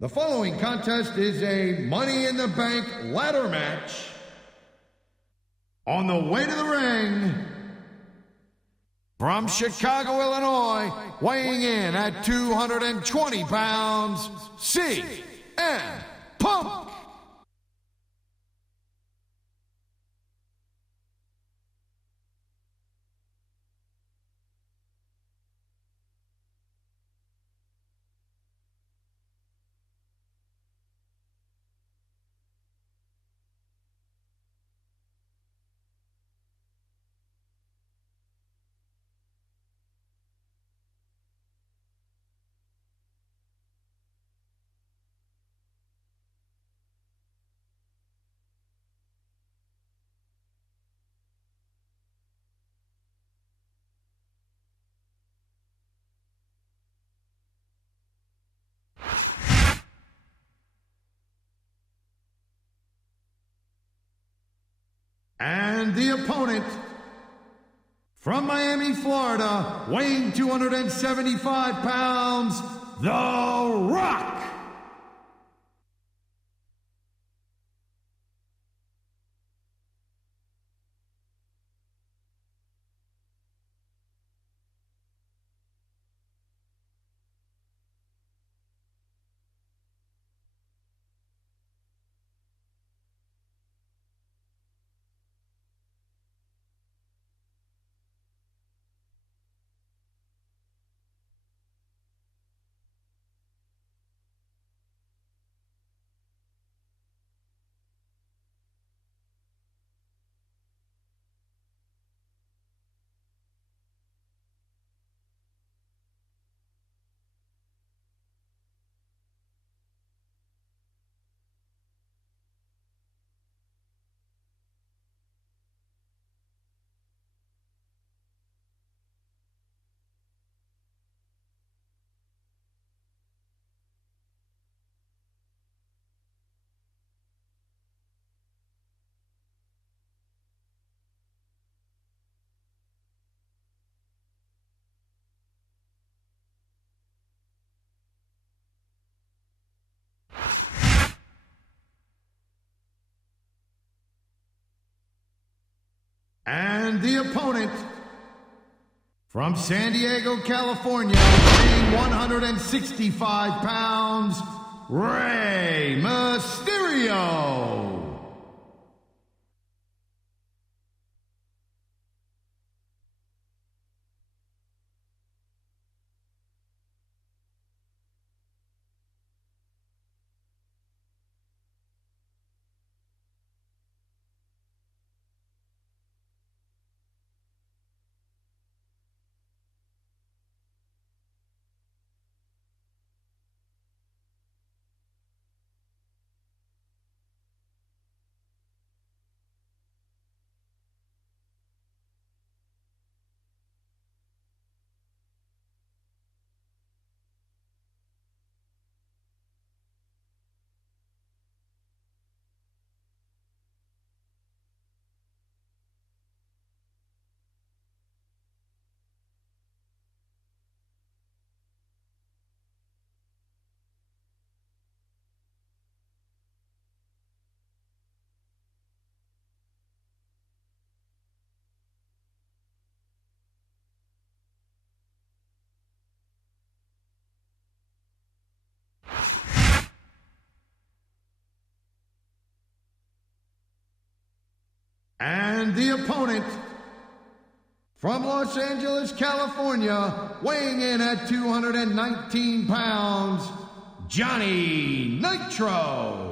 The following contest is a Money in the Bank ladder match. On the way to the ring, from Chicago, Illinois, weighing in at 220 pounds, CM Punk. And the opponent, from Miami, Florida, weighing 275 pounds, The Rock. And the opponent, from San Diego, California, weighing 165 pounds, Rey Mysterio. And the opponent, from Los Angeles, California, weighing in at 219 pounds, Johnny Nitro.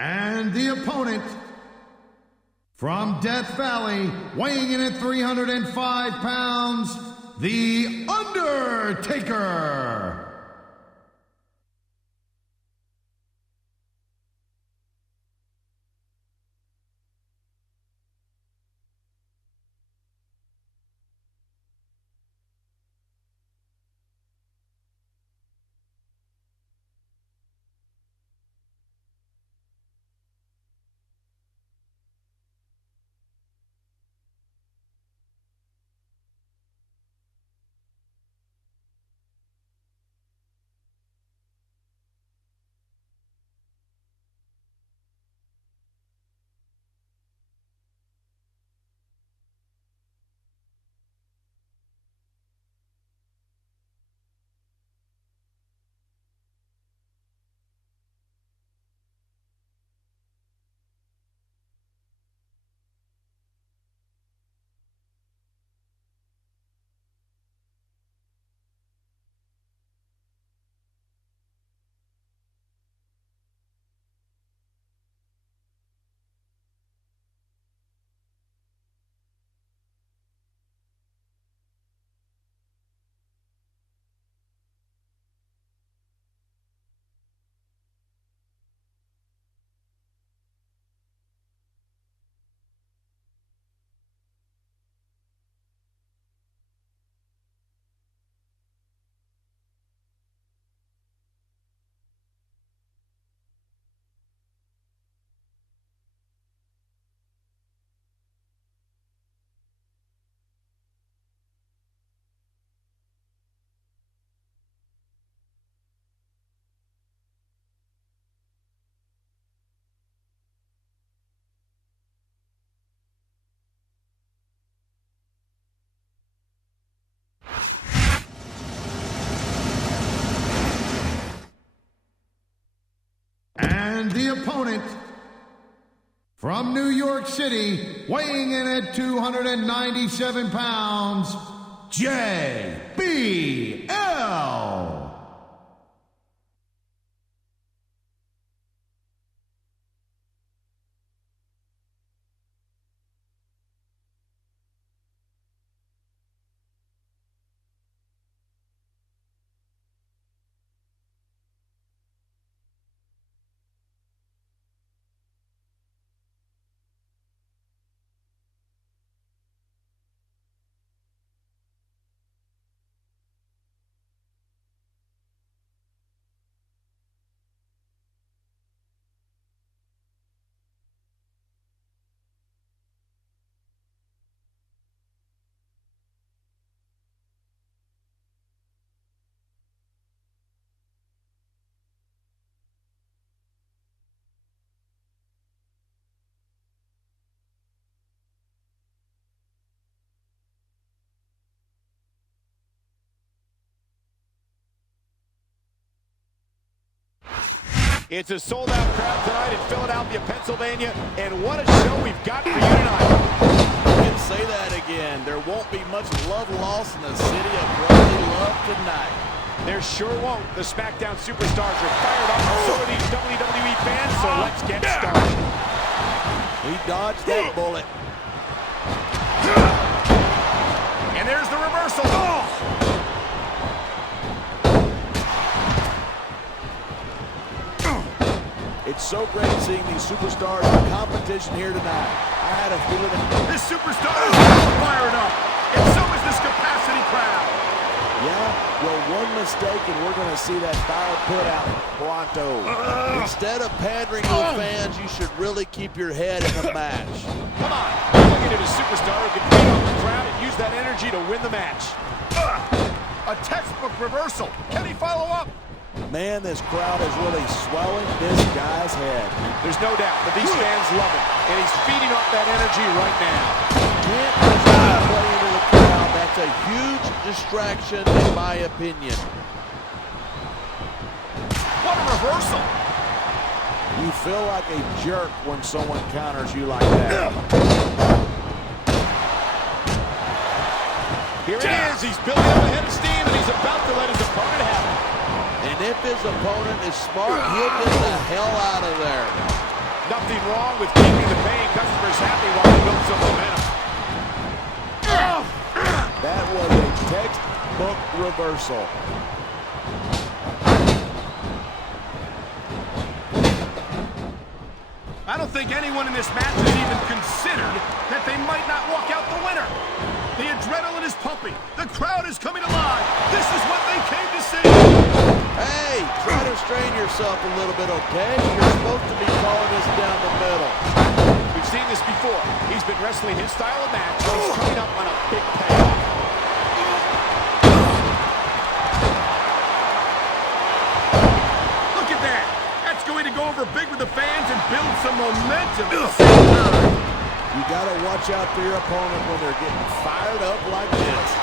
And the opponent from Death Valley, weighing in at 305 pounds, The Undertaker. And the opponent from New York City, weighing in at 297 pounds, JBL. It's a sold-out crowd tonight in Philadelphia, Pennsylvania, and what a show we've got for you tonight. You can say that again. There won't be much love lost in the city of brotherly love tonight. There sure won't. The Smackdown superstars are fired up, and so are these WWE fans, so let's get started. He dodged that bullet. And there's the reversal. Oh! It's so great seeing these superstars in competition here tonight. I had a feeling that This superstar is fired up, and so is this capacity crowd. yeah, well, one mistake and we're going to see that fire put out pronto. Instead of pandering to the fans, you should really keep your head in the match. Come on, looking at a superstar who can feed off the crowd and use that energy to win the match. A textbook reversal. Can he follow up? Man, this crowd is really swelling this guy's head. There's no doubt that these fans love him, and he's feeding off that energy right now. Can't just play into the crowd. That's a huge distraction, in my opinion. What a reversal! You feel like a jerk when someone counters you like that. Here he is. He's building up a head of steam, and he's about to let his opponent have it. And if his opponent is smart, he'll get the hell out of there. Nothing wrong with keeping the paying customers happy while they build some momentum. That was a textbook reversal. I don't think anyone in this match has even considered that they might not walk out the winner. The adrenaline is pumping. The crowd is coming alive. This is what they came to see. Hey, try to strain yourself a little bit, okay? You're supposed to be calling this down the middle. We've seen this before. He's been wrestling his style of match, and he's coming up on a big payoff. Look at that. That's going to go over big with the fans and build some momentum at the same time. You got to watch out for your opponent when they're getting fired up like this.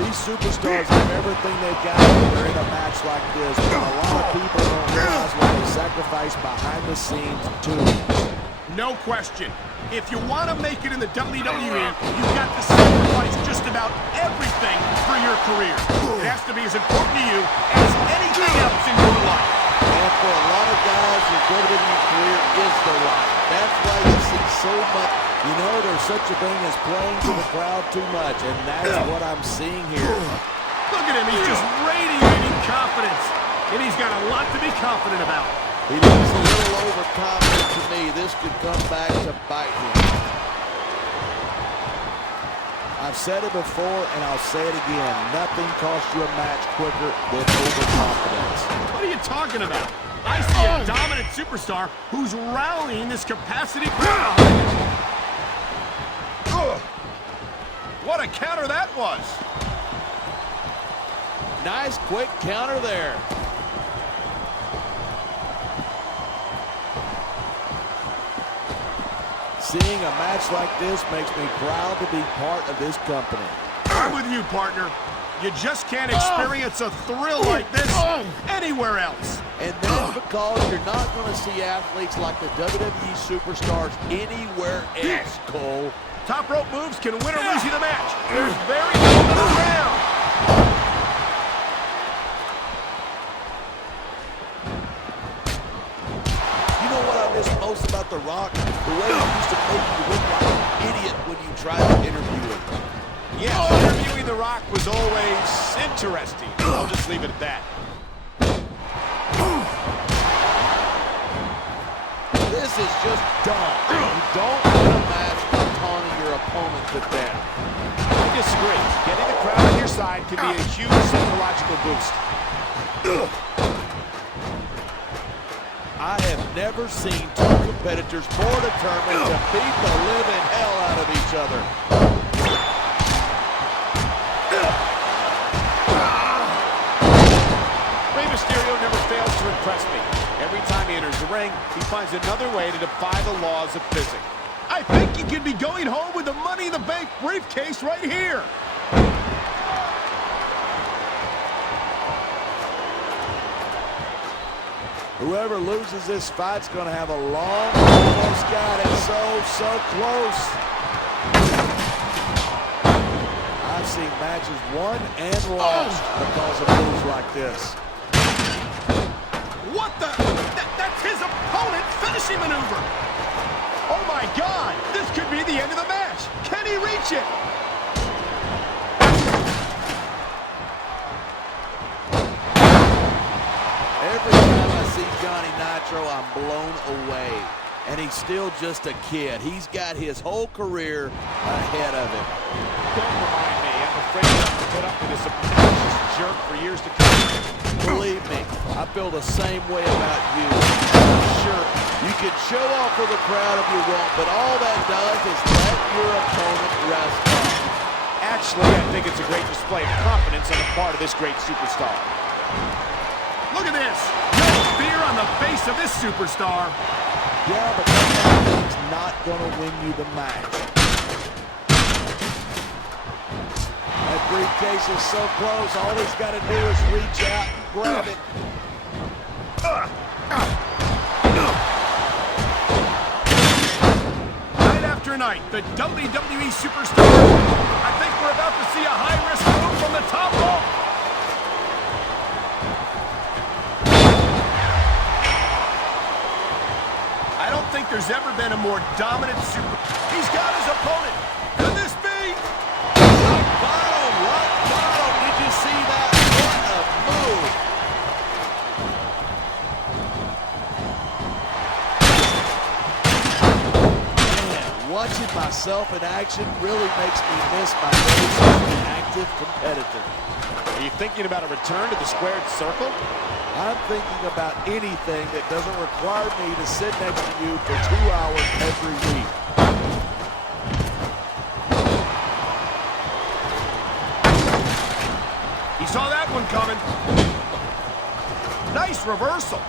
These superstars have everything they've got when they're in a match like this. But a lot of people don't realize what they sacrifice behind the scenes, too. No question. If you want to make it in the WWE, you've got to sacrifice just about everything for your career. It has to be as important to you as anything else in your life. And for a lot of guys, your WWE career is their life. That's why you see so much. You know, there's such a thing as playing to the crowd too much, and that's what I'm seeing here. Look at him. He's just radiating confidence. And he's got a lot to be confident about. He looks a little overconfident to me. This could come back to bite him. I've said it before, and I'll say it again. Nothing costs you a match quicker than overconfidence. What are you talking about? I see a dominant superstar who's rallying this capacity crowd. What a counter that was. Nice quick counter there. Seeing a match like this makes me proud to be part of this company. I'm with you, partner. You just can't experience a thrill like this anywhere else. And that's because you're not going to see athletes like the WWE superstars anywhere else, Cole. Top rope moves can win or lose you the match. There's very little middle ground. You know what I miss most about The Rock? The way he used to make you look like an idiot when you tried to interview him. Yeah, interviewing The Rock was always interesting. I'll just leave it at that. This is just dumb. You don't win a match by taunting your opponent to death. I disagree. Getting the crowd on your side can be a huge psychological boost. I have never seen two competitors more determined to beat the living hell out of each other. Rey Mysterio never fails to impress me. Every time he enters the ring, he finds another way to defy the laws of physics. I think he could be going home with the Money in the Bank briefcase right here. Whoever loses this fight's going to have a long, almost got it, so close. I've seen matches won and lost because of moves like this. What the? That's his opponent's finishing maneuver. Oh my God, this could be the end of the match. Can he reach it? Every time I see Johnny Nitro, I'm blown away. And he's still just a kid. He's got his whole career ahead of him. Don't remind me. I'm afraid I have to put up with this obnoxious jerk for years to come. Believe me, I feel the same way about you. Sure, you can show off for the crowd if you want, but all that does is let your opponent rest up. Actually, I think it's a great display of confidence on the part of this great superstar. Look at this. No fear on the face of this superstar. Yeah, but that is not going to win you the match. That briefcase is so close, all he's got to do is reach out and grab it. Night after night, the WWE superstars. I think we're about to see a high-risk move from the top rope. think there's ever been a more dominant super... He's got his opponent. Could this be? Rock bottom. Did you see that? What a move. Man, watching myself in action really makes me miss my days as an active competitor. Are you thinking about a return to the squared circle? I'm thinking about anything that doesn't require me to sit next to you for 2 hours every week. He saw that one coming. Nice reversal.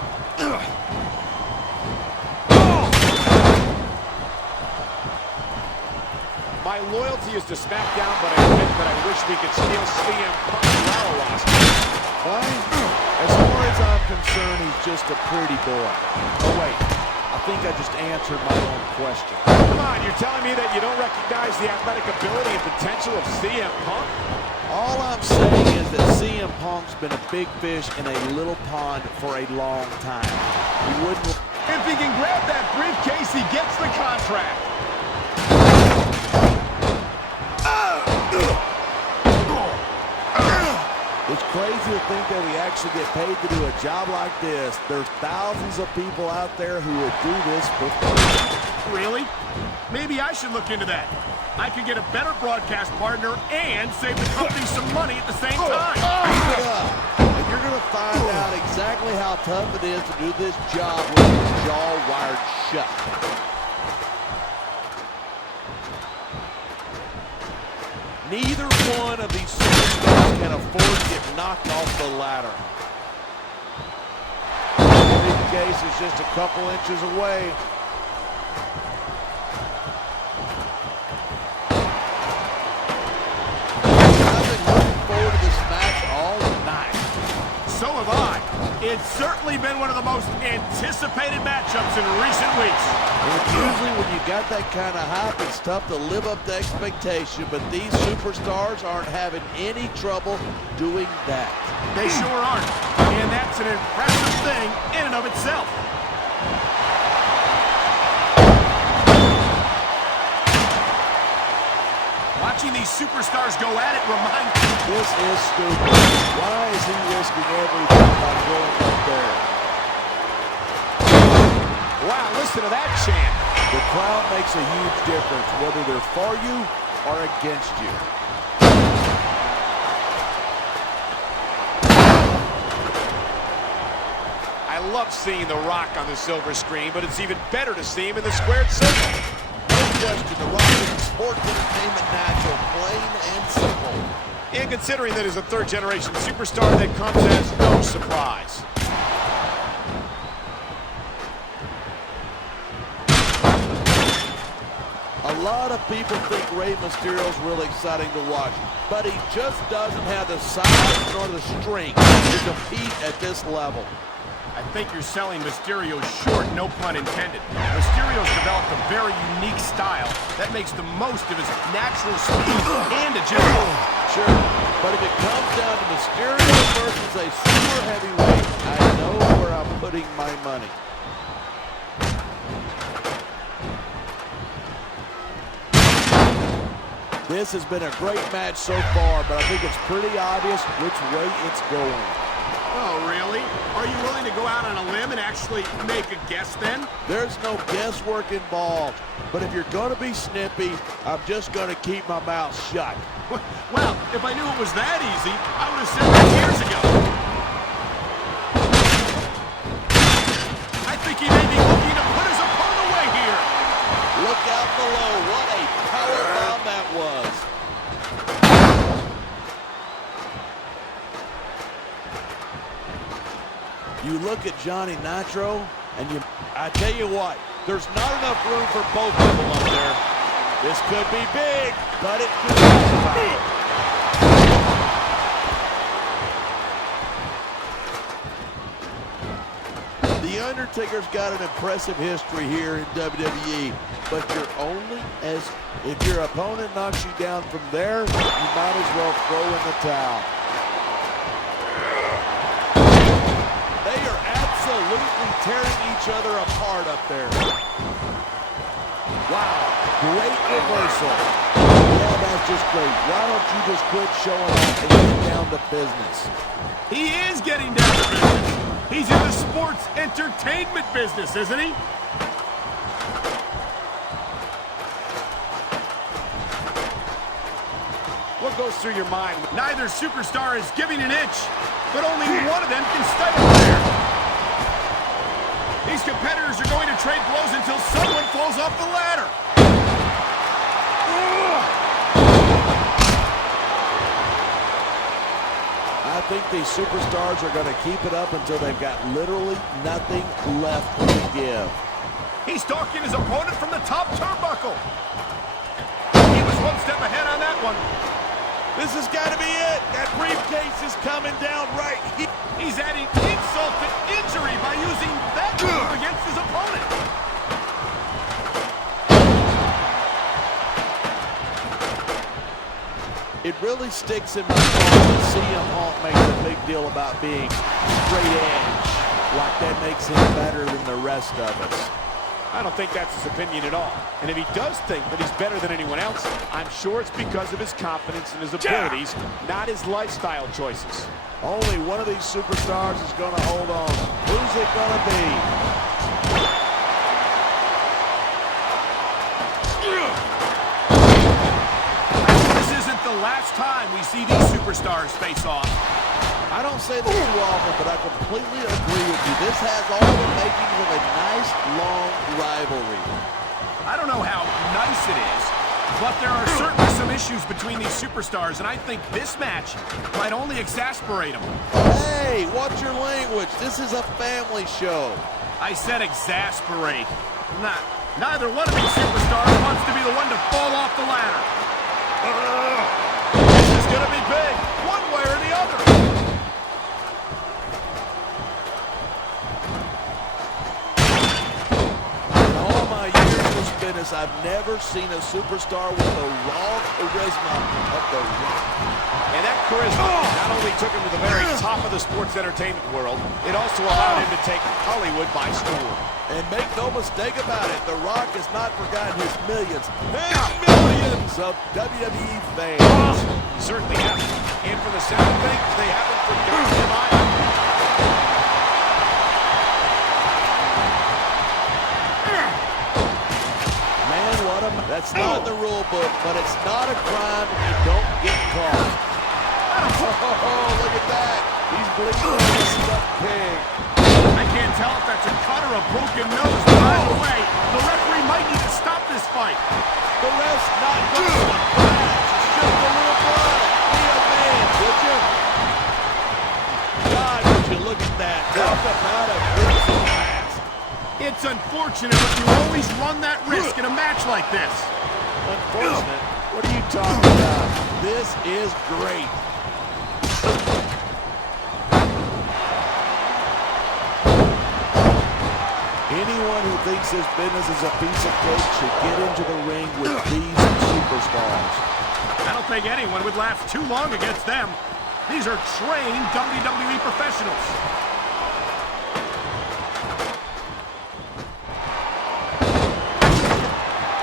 My loyalty is to Smackdown, but I admit that I wish we could steal CM Punk's ladder roster. Fine. As far as I'm concerned, he's just a pretty boy. Oh, wait. I think I just answered my own question. Come on, you're telling me that you don't recognize the athletic ability and potential of CM Punk? All I'm saying is that CM Punk's been a big fish in a little pond for a long time. He wouldn't... If he can grab that briefcase, he gets the contract. It's crazy to think that we actually get paid to do a job like this. There's thousands of people out there who would do this for free. Really? Maybe I should look into that. I could get a better broadcast partner and save the company some money at the same time. Keep it up, and you're going to find out exactly how tough it is to do this job with your jaw wired shut. Neither one of these superstars can afford to get knocked off the ladder. Big case is just a couple inches away. I've been looking forward to this match all night. So have I. It's certainly been one of the most anticipated matchups in recent weeks. And usually when you got that kind of hype, it's tough to live up to expectation, but these superstars aren't having any trouble doing that. They sure aren't. And that's an impressive thing in and of itself. Watching these superstars go at it reminds me... This is stupid. Why is he risking everything by going up there? Wow, listen to that chant. The crowd makes a huge difference, whether they're for you or against you. I love seeing The Rock on the silver screen, but it's even better to see him in the squared circle. No question, The Rock is a sports entertainment natural, plain and simple. And considering that he's a third-generation superstar, that comes as no surprise. A lot of people think Rey Mysterio's really exciting to watch, but he just doesn't have the size nor the strength to compete at this level. I think you're selling Mysterio short, no pun intended. Mysterio's developed a very unique style that makes the most of his natural speed and agility. Sure, but if it comes down to Mysterio versus a super heavyweight, I know where I'm putting my money. This has been a great match so far, but I think it's pretty obvious which way it's going. Oh, really? Are you willing to go out on a limb and actually make a guess then? There's no guesswork involved, but if you're going to be snippy, I'm just going to keep my mouth shut. Well, if I knew it was that easy, I would have said that years ago. I think he may be looking to put his opponent away here. Look out below. What a power bomb that was. You look at Johnny Nitro, and I tell you what, there's not enough room for both of them up there. This could be big, but it could be. The Undertaker's got an impressive history here in WWE, but if your opponent knocks you down from there, you might as well throw in the towel. They are absolutely completely tearing each other apart up there. Wow, great reversal. Yeah, that's just great. Why don't you just quit showing off and get down to business? He is getting down to business. He's in the sports entertainment business, isn't he? What goes through your mind? Neither superstar is giving an inch, but only one of them can stay up there. These competitors are going to trade blows until someone falls off the ladder. I think these superstars are going to keep it up until they've got literally nothing left to give. He's stalking his opponent from the top turnbuckle. He was one step ahead on that one. This has got to be it. That briefcase is coming down right here. He's adding insult to injury by using that move against his opponent. It really sticks in my craw that CM Punk makes a big deal about being straight edge, like that makes him better than the rest of us. I don't think that's his opinion at all. And if he does think that he's better than anyone else, I'm sure it's because of his confidence and his abilities, not his lifestyle choices. Only one of these superstars is going to hold on. Who's it going to be? This isn't the last time we see these superstars face off. I don't say this too often, but I completely agree with you. This has all the makings of a nice, long rivalry. I don't know how nice it is, but there are certainly some issues between these superstars, and I think this match might only exasperate them. Hey, watch your language. This is a family show. I said exasperate. Neither one of these superstars wants to be the one to fall off the ladder. This is going to be big, one way or the other. Business, I've never seen a superstar with the raw charisma of The Rock. And that charisma not only took him to the very top of the sports entertainment world, it also allowed him to take Hollywood by storm. And make no mistake about it, The Rock has not forgotten his millions and millions of WWE fans. He certainly haven't. And from the sound of things, they haven't forgotten him either. That's not in the rule book, but it's not a crime if you don't get caught. Oh, look at that. He's bleeding like a stuck pig. I can't tell if that's a cut or a broken nose, but either way, the referee might need to stop this fight. The ref's not going to match. It's just a little blood. Be a man, would you? God, would you look at that. Talk about a gruesome mask. It's unfortunate, but you always run that risk in a match like this. Unfortunate? What are you talking about? This is great. Anyone who thinks this business is a piece of cake should get into the ring with these superstars. I don't think anyone would last too long against them. These are trained WWE professionals.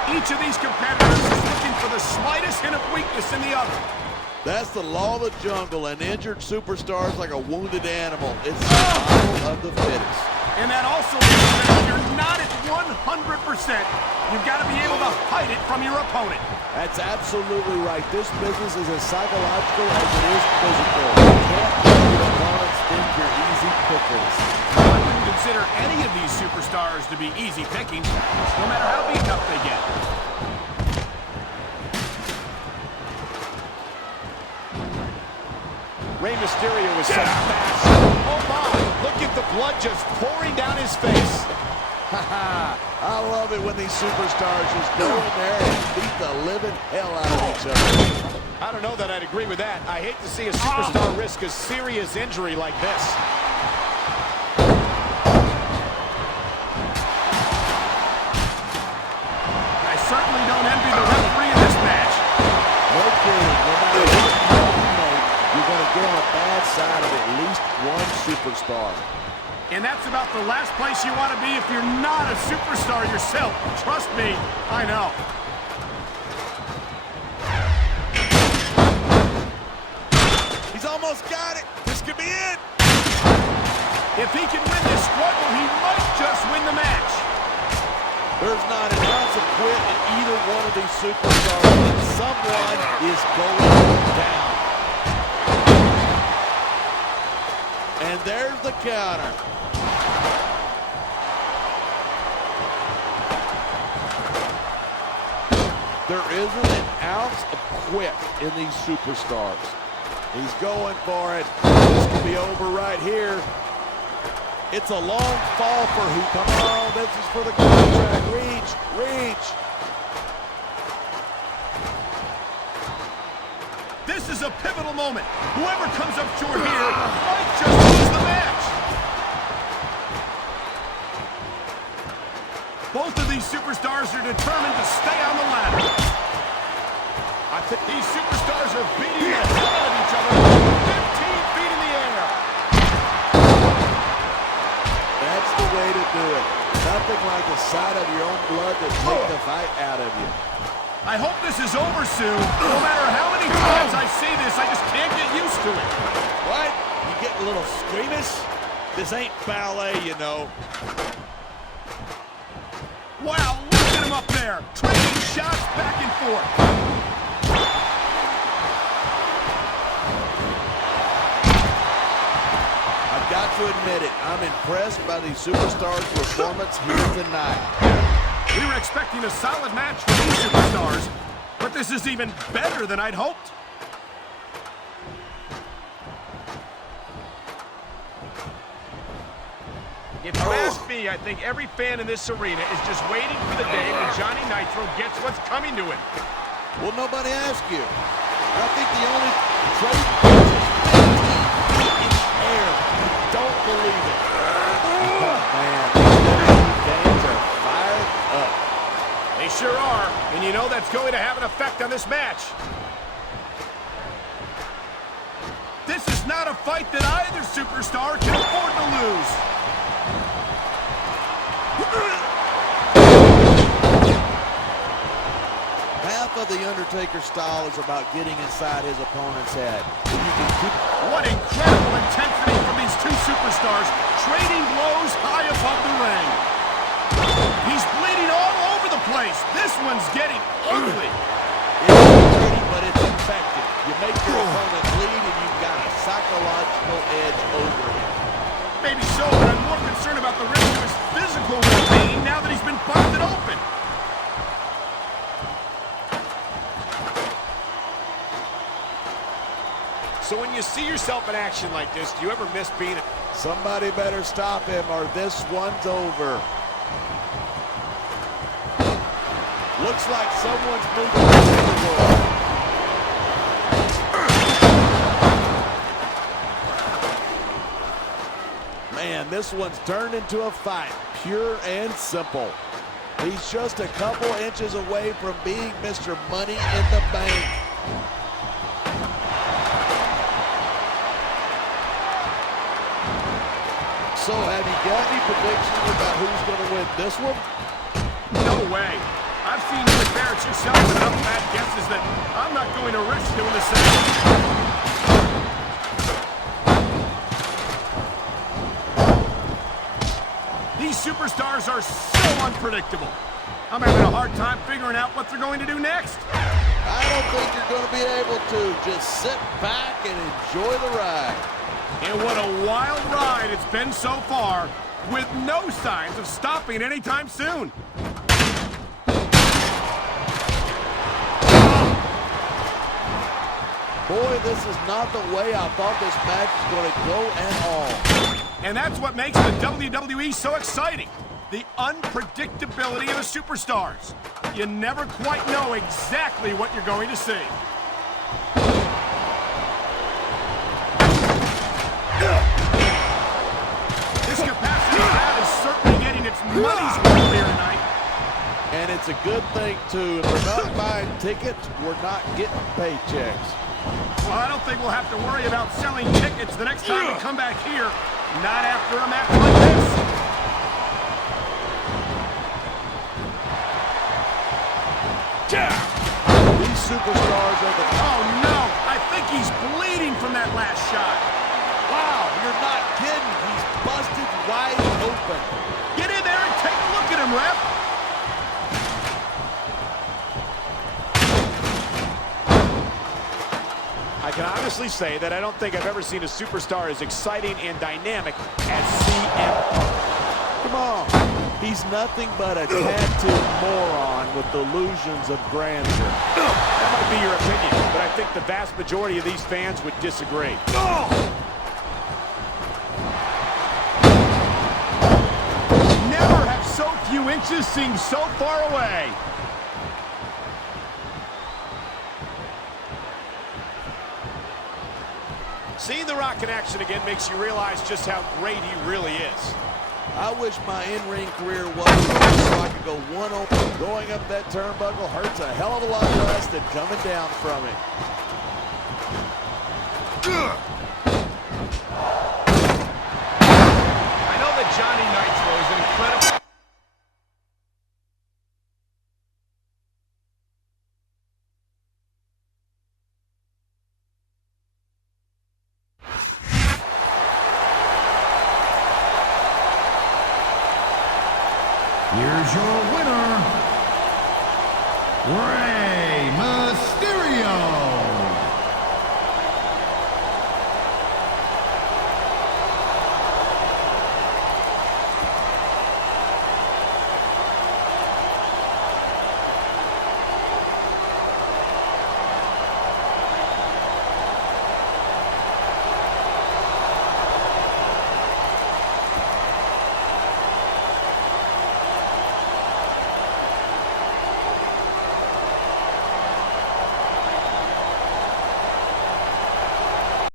Each of these competitors is looking for the slightest hint of weakness in the other. That's the law of the jungle. An injured superstar is like a wounded animal. It's survival of the fittest. And that also means that if you're not at 100%, you've got to be able to hide it from your opponent. That's absolutely right. This business is as psychological as it is physical. You can't let your opponents think you're easy pickings. I wouldn't consider any of these superstars to be easy pickings, no matter how beat up they get. Rey Mysterio is so fast. Oh my, look at the blood just pouring down his face. I love it when these superstars just go in there and beat the living hell out of each other. I don't know that I'd agree with that. I hate to see a superstar risk a serious injury like this. I certainly don't envy the referee in this match. No kidding. No matter what call you make, you're going to get on the bad side of at least one superstar. And that's about the last place you want to be if you're not a superstar yourself. Trust me, I know. He's almost got it. This could be it. If he can win this struggle, he might just win the match. There's not an ounce of quit in either one of these superstars, and someone is going down. And there's the counter. There isn't an ounce of quit in these superstars. He's going for it. This could be over right here. It's a long fall for who? Come on, this is for the contract. Reach. This is a pivotal moment. Whoever comes up short here might just lose the match. Both of these superstars are determined to stay on the ladder. I think these superstars are beating the hell out of each other. 15 feet in the air. That's the way to do it. Nothing like the sight of your own blood to take the fight out of you. I hope this is over soon. No matter how many times I see this, I just can't get used to it. What? You get a little squeamish? This ain't ballet, you know. Wow, look at him up there. Trading shots back and forth. I've got to admit it. I'm impressed by these superstars' performance here tonight. We were expecting a solid match for these superstars, but this is even better than I'd hoped. If you ask me, I think every fan in this arena is just waiting for the day when Johnny Nitro gets what's coming to him. Well, nobody asked you. I think the only trade is 15 feet in the air. Don't believe it. Oh, man. Fans are fired up. They sure are, and you know that's going to have an effect on this match. This is not a fight that either superstar can afford to lose. Half of The Undertaker's style is about getting inside his opponent's head. What incredible intensity from these two superstars, trading blows high above the ring. He's bleeding all over the place. This one's getting ugly. It's pretty, but it's effective. You make your opponent bleed, and you've got a psychological edge over him. Maybe so, but I'm more concerned about the risk to his physical well-being now that he's been busted open. So when you see yourself in action like this, do you ever miss being a... Somebody better stop him or this one's over. Looks like someone's moving the world. Man, this one's turned into a fight, pure and simple. He's just a couple inches away from being Mr. Money in the Bank. So, have you got any predictions about who's going to win this one? No way. I've seen you embarrass yourself with enough bad guesses that I'm not going to risk doing the same. These superstars are so unpredictable. I'm having a hard time figuring out what they're going to do next. I don't think you're going to be able to. Just sit back and enjoy the ride. And what a wild ride it's been so far, with no signs of stopping anytime soon. Boy, this is not the way I thought this match was going to go at all. And that's what makes the WWE so exciting. The unpredictability of the superstars. You never quite know exactly what you're going to see. This capacity crowd is certainly getting its money's worth here tonight. And it's a good thing, too. If we're not buying tickets, we're not getting paychecks. Well, I don't think we'll have to worry about selling tickets the next time we come back here. Not after a match like this. These superstars are the... Oh, no. I think he's bleeding from that last shot. Wow, you're not kidding. He's busted wide open. Get in there and take a look at him, ref. I can honestly say that I don't think I've ever seen a superstar as exciting and dynamic as CM Punk. Come on. He's nothing but a tattooed moron with delusions of grandeur. That might be your opinion, but I think the vast majority of these fans would disagree. Never have so few inches seemed so far away. Seeing The Rock in action again makes you realize just how great he really is. I wish my in-ring career was over so I could go one open. Going up that turnbuckle hurts a hell of a lot less than coming down from it. I know that Johnny Nitro is an incredible... Here's your winner, Ray.